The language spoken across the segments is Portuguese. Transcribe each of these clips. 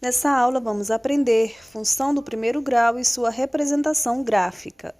Nessa aula, vamos aprender função do primeiro grau e sua representação gráfica.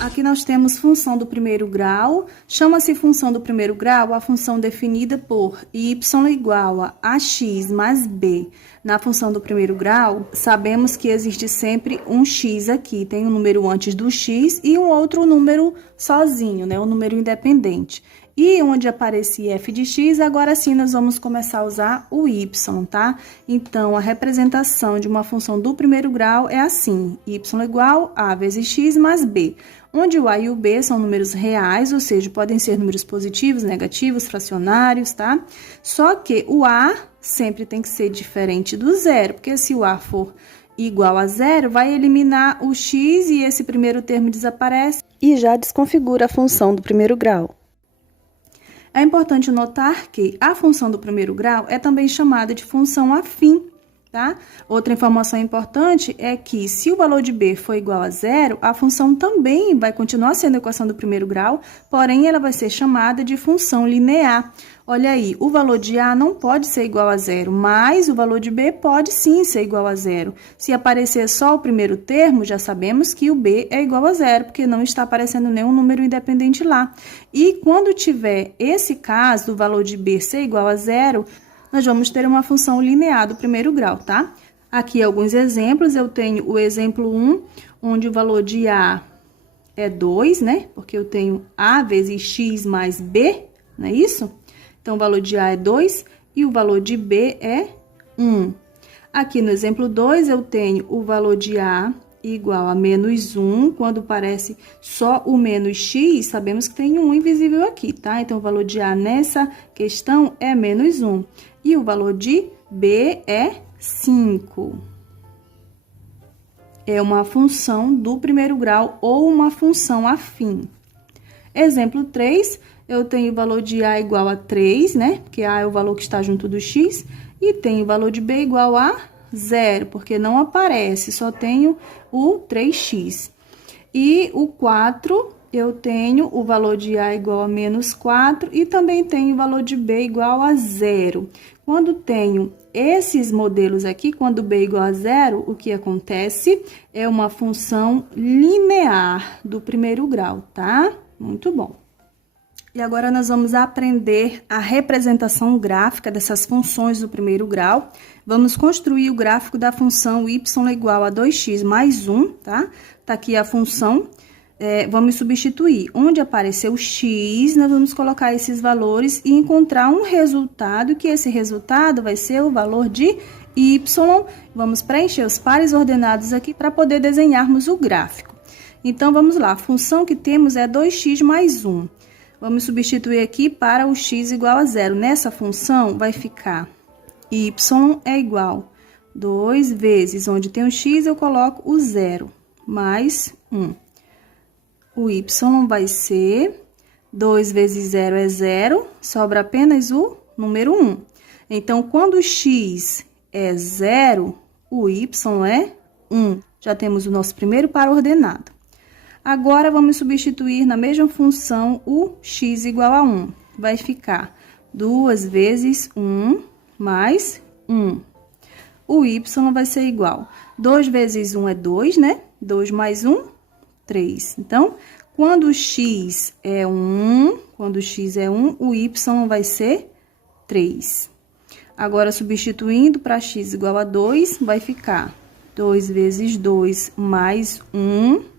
Aqui nós temos função do primeiro grau. Chama-se função do primeiro grau a função definida por y igual a ax mais b. Na função do primeiro grau, sabemos que existe sempre um x aqui. Tem um número antes do x e um outro número sozinho, né? Um número independente. E onde aparecia f de x, agora sim nós vamos começar a usar o y, tá? Então, a representação de uma função do primeiro grau é assim: y igual a vezes x mais b. Onde o a e o b são números reais, ou seja, podem ser números positivos, negativos, fracionários, tá? Só que o a sempre tem que ser diferente do zero, porque se o a for igual a zero, vai eliminar o x e esse primeiro termo desaparece e já desconfigura a função do primeiro grau. É importante notar que a função do primeiro grau é também chamada de função afim, tá? Outra informação importante é que, se o valor de b for igual a zero, a função também vai continuar sendo a equação do primeiro grau, porém, ela vai ser chamada de função linear. Olha aí, o valor de a não pode ser igual a zero, mas o valor de b pode sim ser igual a zero. Se aparecer só o primeiro termo, já sabemos que o b é igual a zero, porque não está aparecendo nenhum número independente lá. E quando tiver esse caso, o valor de b ser igual a zero, nós vamos ter uma função linear do primeiro grau, tá? Aqui alguns exemplos, eu tenho o exemplo 1, onde o valor de a é 2, né? Porque eu tenho a vezes x mais b, não é isso? Então, o valor de a é 2 e o valor de b é 1. Aqui no exemplo 2, eu tenho o valor de a igual a menos 1. Quando aparece só o menos x, sabemos que tem um invisível aqui, tá? Então, o valor de a nessa questão é menos 1. E o valor de b é 5. É uma função do primeiro grau ou uma função afim. Exemplo 3, eu tenho o valor de a igual a 3, né? Porque a é o valor que está junto do x. E tenho o valor de b igual a 0, porque não aparece, só tenho o 3x. E o 4, eu tenho o valor de a igual a menos 4 e também tenho o valor de b igual a 0. Quando tenho esses modelos aqui, quando b igual a 0, o que acontece é uma função linear do primeiro grau, tá? Muito bom. E agora nós vamos aprender a representação gráfica dessas funções do primeiro grau. Vamos construir o gráfico da função y igual a 2x mais 1, tá? Tá aqui a função. Vamos substituir. Onde apareceu o x, nós vamos colocar esses valores e encontrar um resultado, que esse resultado vai ser o valor de y. Vamos preencher os pares ordenados aqui para poder desenharmos o gráfico. Então, vamos lá. A função que temos é 2x mais 1. Vamos substituir aqui para o x igual a 0. Nessa função, vai ficar y é igual a 2 vezes, onde tem o x, eu coloco o 0, mais 1. O y vai ser 2 vezes 0 é 0, sobra apenas o número 1. Então, quando o x é 0, o y é 1. Já temos o nosso primeiro par ordenado. Agora, vamos substituir na mesma função o x igual a 1. Vai ficar 2 vezes 1 mais 1. O y vai ser igual. 2 vezes 1 é 2, né? 2 mais 1, 3. Então, quando o x é 1, o y vai ser 3. Agora, substituindo para x igual a 2, vai ficar 2 vezes 2 mais 1.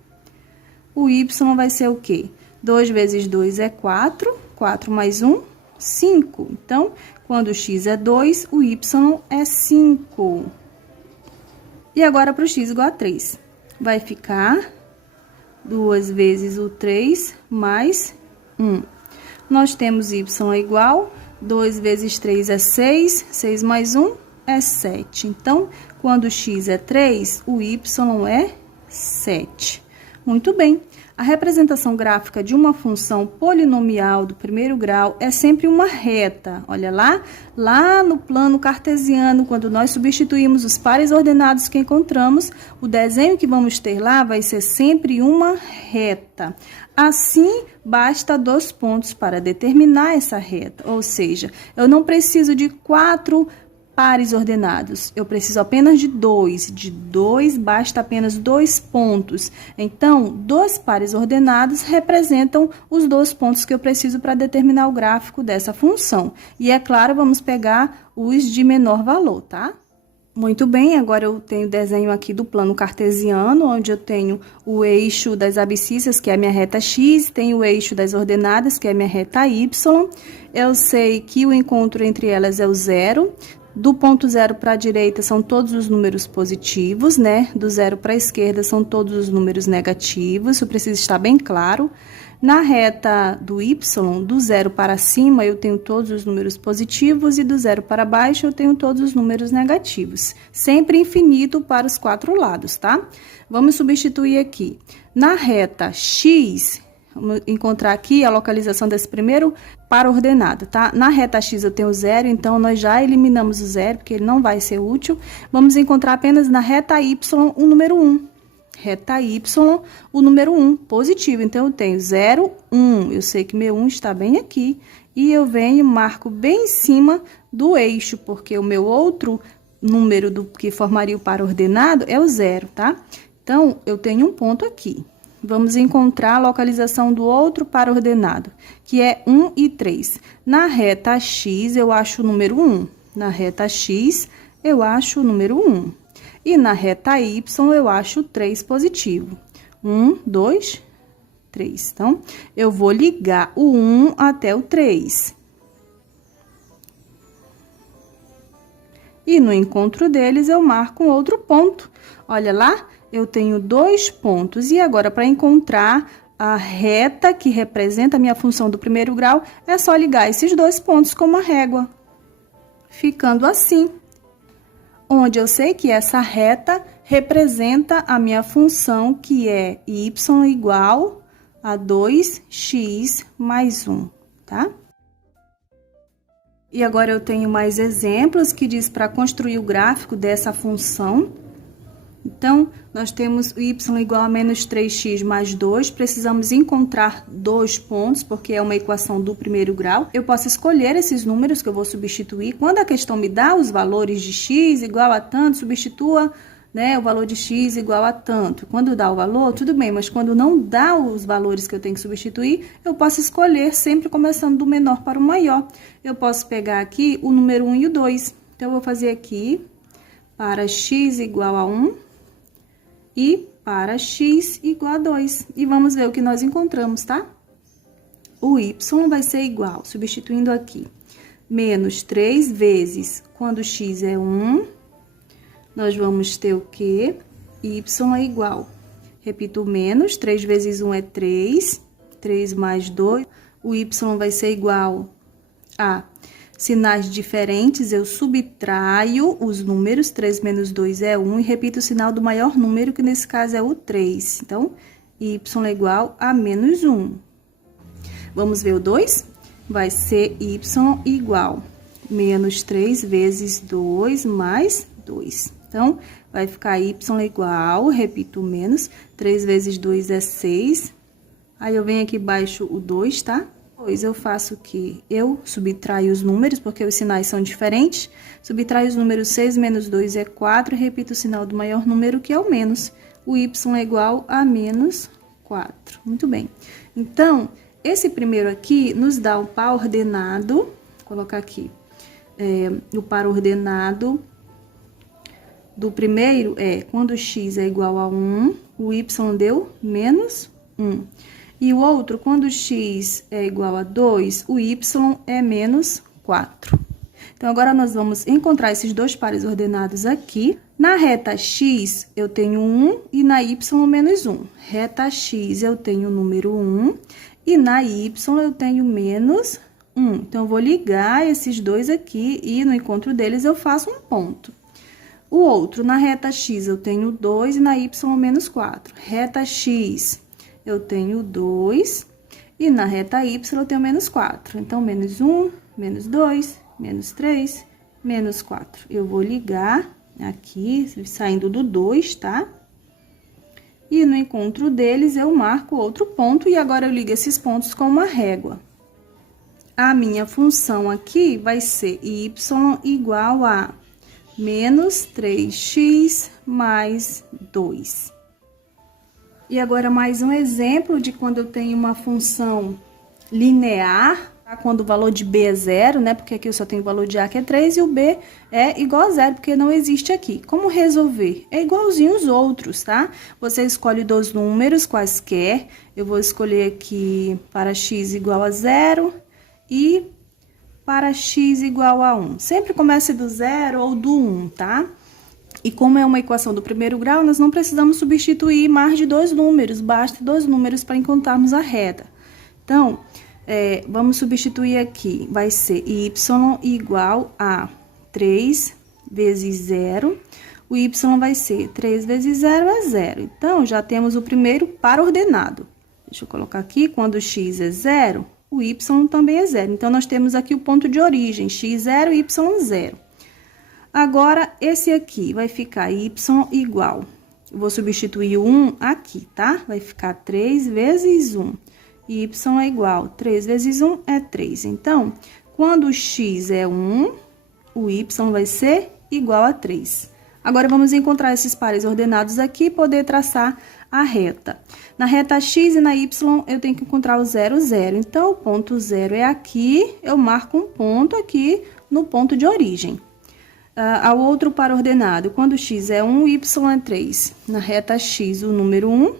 O y vai ser o quê? 2 vezes 2 é 4, 4 mais 1, 5. Então, quando o x é 2, o y é 5. E agora, para o x igual a 3, vai ficar 2 vezes o 3 mais 1. Nós temos y é igual, 2 vezes 3 é 6, 6 mais 1 é 7. Então, quando o x é 3, o y é 7. Muito bem. A representação gráfica de uma função polinomial do primeiro grau é sempre uma reta. Olha lá no plano cartesiano, quando nós substituímos os pares ordenados que encontramos, o desenho que vamos ter lá vai ser sempre uma reta. Assim, basta 2 pontos para determinar essa reta, ou seja, eu não preciso de 4 pares ordenados, eu preciso apenas de 2. De 2 basta apenas 2 pontos. Então, 2 pares ordenados representam os 2 pontos que eu preciso para determinar o gráfico dessa função. E, é claro, vamos pegar os de menor valor, tá? Muito bem, agora eu tenho o desenho aqui do plano cartesiano, onde eu tenho o eixo das abscissas, que é a minha reta x, tenho o eixo das ordenadas, que é a minha reta y. Eu sei que o encontro entre elas é o 0. Do ponto 0 para a direita são todos os números positivos, né? Do 0 para a esquerda são todos os números negativos, isso precisa estar bem claro. Na reta do y, do 0 para cima, eu tenho todos os números positivos e do 0 para baixo eu tenho todos os números negativos. Sempre infinito para os 4 lados, tá? Vamos substituir aqui. Na reta x, vamos encontrar aqui a localização desse primeiro par ordenado, tá? Na reta x eu tenho 0, então nós já eliminamos o 0, porque ele não vai ser útil. Vamos encontrar apenas na reta y o número 1. Reta y, o número 1, positivo. Então, eu tenho 0, 1. Eu sei que meu 1 está bem aqui. E eu venho, marco bem em cima do eixo, porque o meu outro número que formaria o par ordenado é o 0, tá? Então, eu tenho um ponto aqui. Vamos encontrar a localização do outro par ordenado, que é 1 e 3. Na reta x, eu acho o número 1. Na reta x, eu acho o número 1. E na reta y, eu acho o 3 positivo. 1, 2, 3. Então, eu vou ligar o 1 até o 3. E no encontro deles, eu marco um outro ponto. Olha lá, eu tenho 2 pontos. E agora, para encontrar a reta que representa a minha função do primeiro grau, é só ligar esses 2 pontos com uma régua. Ficando assim. Onde eu sei que essa reta representa a minha função, que é y igual a 2x mais 1, tá? E agora eu tenho mais exemplos que diz para construir o gráfico dessa função. Então, nós temos o y igual a menos 3x mais 2, precisamos encontrar 2 pontos, porque é uma equação do primeiro grau. Eu posso escolher esses números que eu vou substituir. Quando a questão me dá os valores de x igual a tanto, substitua, né, o valor de x igual a tanto. Quando dá o valor, tudo bem, mas quando não dá os valores que eu tenho que substituir, eu posso escolher sempre começando do menor para o maior. Eu posso pegar aqui o número 1 e o 2. Então, eu vou fazer aqui para x igual a 1. E para x igual a 2. E vamos ver o que nós encontramos, tá? O y vai ser igual, substituindo aqui, menos 3 vezes, quando x é 1, nós vamos ter o quê? Y é igual. Repito, menos, 3 vezes 1 é 3, 3 mais 2, o y vai ser igual a sinais diferentes, eu subtraio os números, 3 menos 2 é 1, e repito o sinal do maior número, que nesse caso é o 3. Então, y é igual a menos 1. Vamos ver o 2? Vai ser y igual menos 3 vezes 2 mais 2. Então, vai ficar y igual, repito, menos, 3 vezes 2 é 6. Aí, eu venho aqui embaixo o 2, tá? Depois eu faço o quê? Eu subtraio os números, porque os sinais são diferentes. Subtraio os números 6 menos 2 é 4, e repito o sinal do maior número, que é o menos. O y é igual a menos 4. Muito bem. Então, esse primeiro aqui nos dá o par ordenado. Vou colocar aqui. O par ordenado do primeiro é quando x é igual a 1, o y deu menos 1. E o outro, quando x é igual a 2, o y é menos 4. Então, agora nós vamos encontrar esses 2 pares ordenados aqui. Na reta x, eu tenho 1 e na y, menos 1. Reta x, eu tenho o número 1 e na y, eu tenho menos 1. Então, eu vou ligar esses 2 aqui e no encontro deles eu faço um ponto. O outro, na reta x, eu tenho 2 e na y, menos 4. Reta x, eu tenho 2, e na reta y eu tenho menos 4. Então, menos 1, menos 2, menos 3, menos 4. Eu vou ligar aqui, saindo do 2, tá? E no encontro deles, eu marco outro ponto, e agora eu ligo esses pontos com uma régua. A minha função aqui vai ser y igual a menos 3x mais 2. E agora, mais um exemplo de quando eu tenho uma função linear, tá? Quando o valor de b é 0, né? Porque aqui eu só tenho o valor de a, que é 3, e o b é igual a 0, porque não existe aqui. Como resolver? É igualzinho os outros, tá? Você escolhe 2 números quaisquer. Eu vou escolher aqui para x igual a 0 e para x igual a 1. Sempre comece do 0 ou do 1, tá? E como é uma equação do primeiro grau, nós não precisamos substituir mais de 2 números, basta 2 números para encontrarmos a reta. Então, vamos substituir aqui, vai ser y igual a 3 vezes 0, o y vai ser 3 vezes 0 é 0. Então, já temos o primeiro par ordenado. Deixa eu colocar aqui, quando x é 0, o y também é 0. Então, nós temos aqui o ponto de origem, x0 e y0. Agora, esse aqui vai ficar y igual, eu vou substituir o 1 aqui, tá? Vai ficar 3 vezes 1. Y é igual, 3 vezes 1 é 3. Então, quando o x é 1, o y vai ser igual a 3. Agora, vamos encontrar esses pares ordenados aqui e poder traçar a reta. Na reta x e na y, eu tenho que encontrar o 0, 0. Então, o ponto 0 é aqui, eu marco um ponto aqui no ponto de origem. Ao outro par ordenado, quando x é 1, y é 3. Na reta x, o número 1,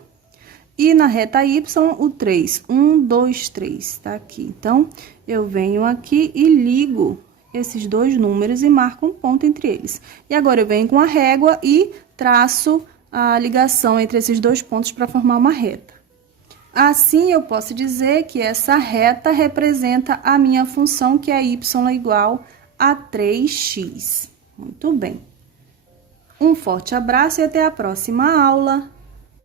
e na reta y, o 3. 1, 2, 3, tá aqui. Então, eu venho aqui e ligo esses dois números e marco um ponto entre eles. E agora, eu venho com a régua e traço a ligação entre esses dois pontos para formar uma reta. Assim, eu posso dizer que essa reta representa a minha função, que é y igual a 3x. Muito bem. Um forte abraço e até a próxima aula.